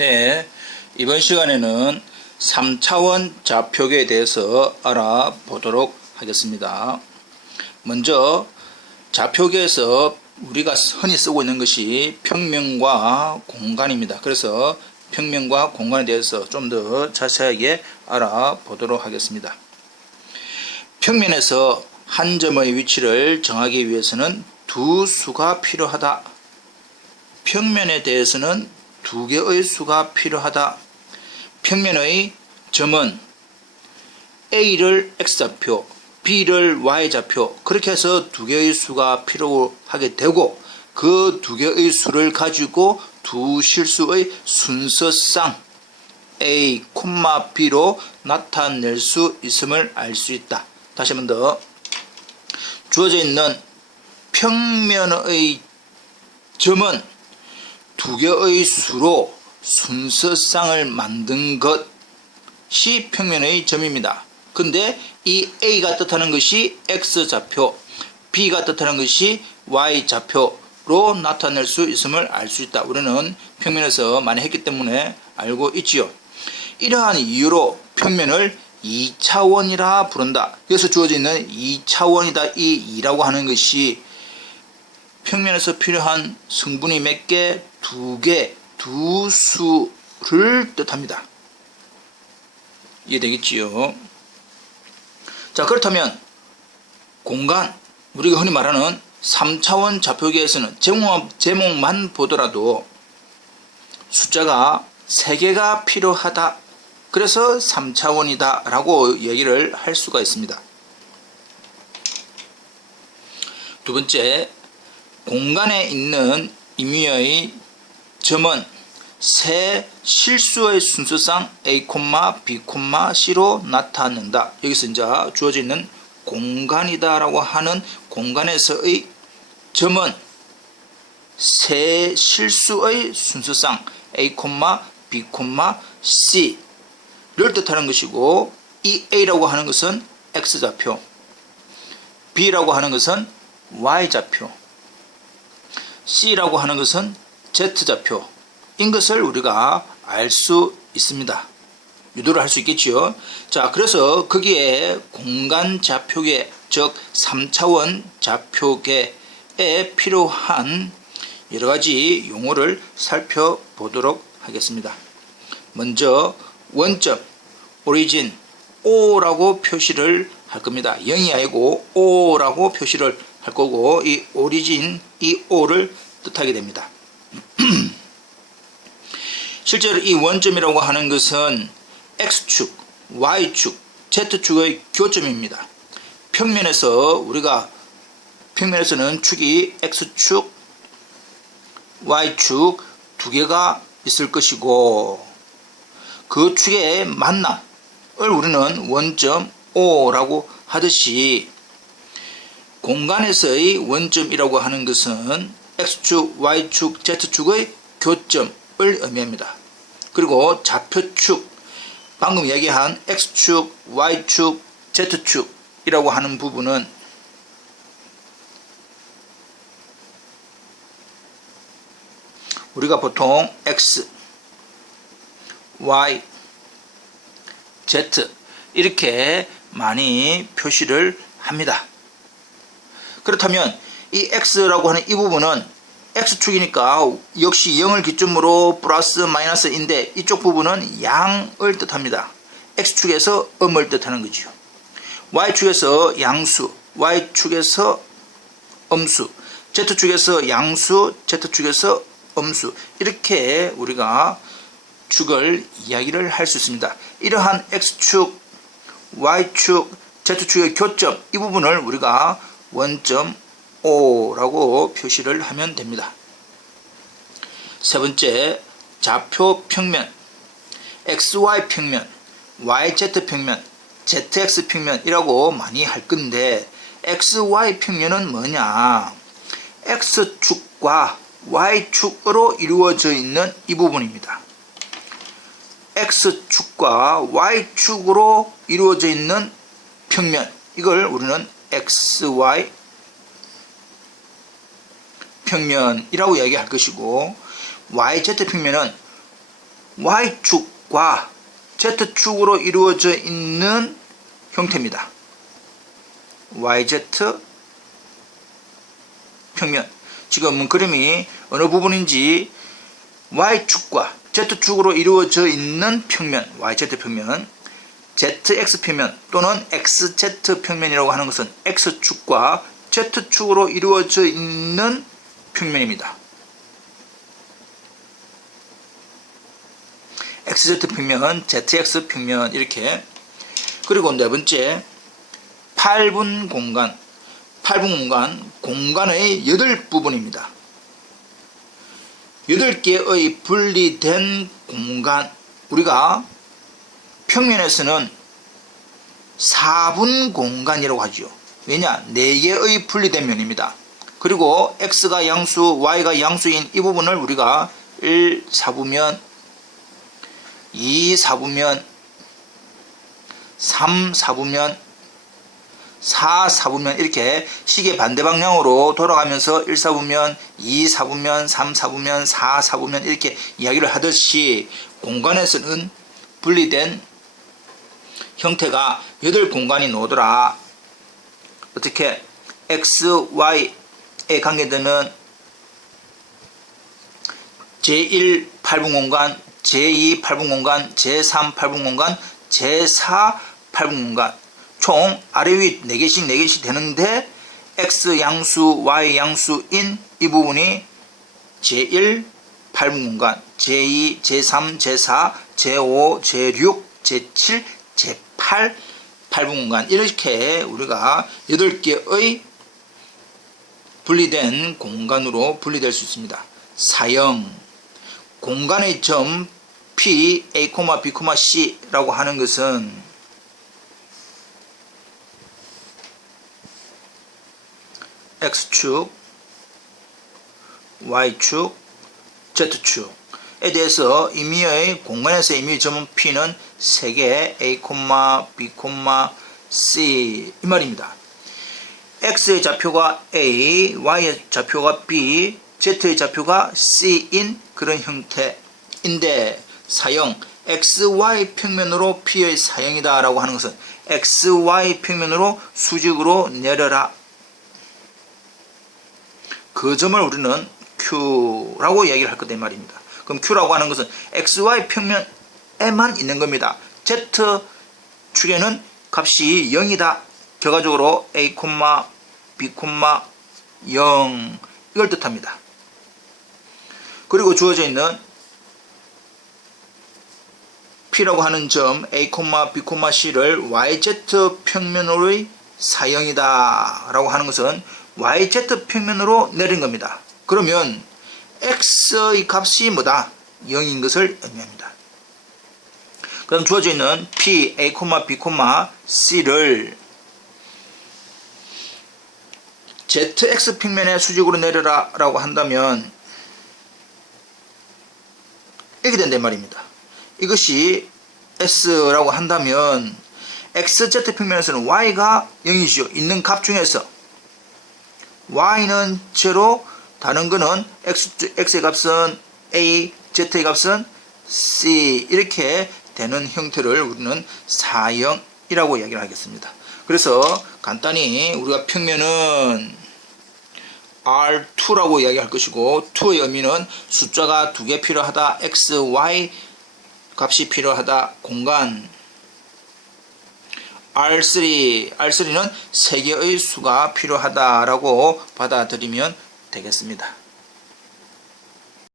네, 이번 시간에는 3차원 좌표계에 대해서 알아보도록 하겠습니다. 먼저 좌표계에서 우리가 흔히 쓰고 있는 것이 평면과 공간입니다. 그래서 평면과 공간에 대해서 좀 더 자세하게 알아보도록 하겠습니다. 평면에서 한 점의 위치를 정하기 위해서는 두 수가 필요하다. 평면에 대해서는 두 개의 수가 필요하다. 평면의 점은 A를 X좌표, B를 Y좌표, 그렇게 해서 두 개의 수가 필요하게 되고, 그 두 개의 수를 가지고 두 실수의 순서상 A, B로 나타낼 수 있음을 알 수 있다. 다시 한 번 더. 주어져 있는 평면의 점은 두 개의 수로 순서상을 만든 것이 평면의 점입니다. 근데 이 A가 뜻하는 것이 X좌표, B가 뜻하는 것이 Y좌표로 나타낼 수 있음을 알 수 있다. 우리는 평면에서 많이 했기 때문에 알고 있지요. 이러한 이유로 평면을 2차원이라 부른다. 여기서 주어져 있는 2차원이다. 이 2라고 하는 것이 평면에서 필요한 성분이 몇 개? 두 개, 두 수를 뜻합니다. 이해되겠지요? 자, 그렇다면 공간, 우리가 흔히 말하는 3차원 좌표계에서는 제목만 보더라도 숫자가 3개가 필요하다. 그래서 3차원이다 라고 얘기를 할 수가 있습니다. 두 번째, 공간에 있는 임의의 점은 세 실수의 순서상 A, B, C로 나타난다. 여기서 이제 주어져 있는 공간이다 라고 하는 공간에서의 점은 세 실수의 순서상 A, B, C를 뜻하는 것이고, 이 A라고 하는 것은 X좌표, B라고 하는 것은 Y좌표, C라고 하는 것은 Z좌표인 것을 우리가 알 수 있습니다. 유도를 할 수 있겠지요. 자, 그래서 거기에 공간 좌표계, 즉 3차원 좌표계에 필요한 여러 가지 용어를 살펴보도록 하겠습니다. 먼저 원점, 오리진, O라고 표시를 할 겁니다. 0이 아니고 O라고 표시를 할 거고, 이 오리진, 이 O를 뜻하게 됩니다. 실제로 이 원점이라고 하는 것은 X축, Y축, Z축의 교점입니다. 평면에서는 축이 X축, Y축 두 개가 있을 것이고, 그 축의 만남을 우리는 원점 O라고 하듯이, 공간에서의 원점이라고 하는 것은 X축, Y축, Z축의 교점을 의미합니다. 그리고 좌표축, 방금 얘기한 X축, Y축, Z축이라고 하는 부분은 우리가 보통 X, Y, Z 이렇게 많이 표시를 합니다. 그렇다면 이 X라고 하는 이 부분은 X축이니까 역시 0을 기점으로 플러스 마이너스인데, 이쪽 부분은 양을 뜻합니다. X축에서 음을 뜻하는 거죠. Y축에서 양수, Y축에서 음수, Z축에서 양수, Z축에서 음수, 이렇게 우리가 축을 이야기를 할 수 있습니다. 이러한 X축, Y축, Z축의 교점, 이 부분을 우리가 원점 O라고 표시를 하면 됩니다. 세 번째, 좌표 평면, XY 평면, YZ 평면, ZX 평면이라고 많이 할 건데, XY 평면은 뭐냐? X축과 Y축으로 이루어져 있는 이 부분입니다. X축과 Y축으로 이루어져 있는 평면, 이걸 우리는 XY 평면이라고 이야기할 것이고, YZ 평면은 Y축과 Z축으로 이루어져 있는 형태입니다. YZ 평면. 지금 그림이 어느 부분인지 Y축과 Z축으로 이루어져 있는 평면, YZ 평면, ZX 평면 또는 XZ 평면이라고 하는 것은 X축과 Z축으로 이루어져 있는 평면입니다. XZ 평면, ZX 평면 이렇게. 그리고 네 번째, 8분 공간. 8분 공간, 공간의 8부분입니다. 8개의 분리된 공간. 우리가 평면에서는 4분 공간이라고 하죠. 왜냐? 4개의 분리된 면입니다. 그리고 X가 양수, Y가 양수인 이 부분을 우리가 1, 4부면, 2, 4부면, 3, 4부면, 4, 4부면 이렇게 시계 반대 방향으로 돌아가면서 1, 4부면, 2, 4부면, 3, 4부면, 4, 4부면 이렇게 이야기를 하듯이 공간에서는 분리된 형태가 8공간이 나오더라. 어떻게? X, Y에 관계되는 제1 8분 공간, 제2 8분 공간, 제3 8분 공간, 제4 8분 공간. 총 아래 위 4개씩 되는데 X 양수, Y 양수인 이 부분이 제1 8분 공간, 제2, 제3, 제4, 제5, 제6, 제7, 제8 8분 공간. 이렇게 우리가 8개의 분리된 공간으로 분리될 수 있습니다. 사형. 공간의 점 P, A, B, C라고 하는 것은 X축, Y축, Z축에 대해서 임의의 공간에서 임의의 점은 P는 3개, A, B, C 이 말입니다. X의 좌표가 A, Y의 좌표가 B, Z의 좌표가 C인 그런 형태인데 사형, XY 평면으로 P의 사형이다 라고 하는 것은 XY 평면으로 수직으로 내려라. 그 점을 우리는 Q라고 얘기를 할 거다 이 말입니다. 그럼 Q라고 하는 것은 XY 평면에만 있는 겁니다. Z축에는 값이 0이다. 결과적으로 A, B, 0 이걸 뜻합니다. 그리고 주어져 있는 P라고 하는 점 A, B, C를 YZ 평면으로의 사형이다 라고 하는 것은 YZ 평면으로 내린 겁니다. 그러면 X의 값이 뭐다? 0인 것을 의미합니다. 그럼 주어져 있는 P, A, B, C를 ZX 평면에 수직으로 내려라 라고 한다면 이렇게 된단 말입니다. 이것이 S라고 한다면 XZ 평면에서는 Y가 0이죠. 있는 값 중에서 Y는 제로, 다른 거는 X의 값은 A, Z의 값은 C 이렇게 되는 형태를 우리는 사형이라고 이야기를 하겠습니다. 그래서 간단히 우리가 평면은 R2라고 이야기할 것이고 2의 의미는 숫자가 2개 필요하다. X, Y 값이 필요하다. 공간 R3는 3개의 수가 필요하다라고 받아들이면 되겠습니다.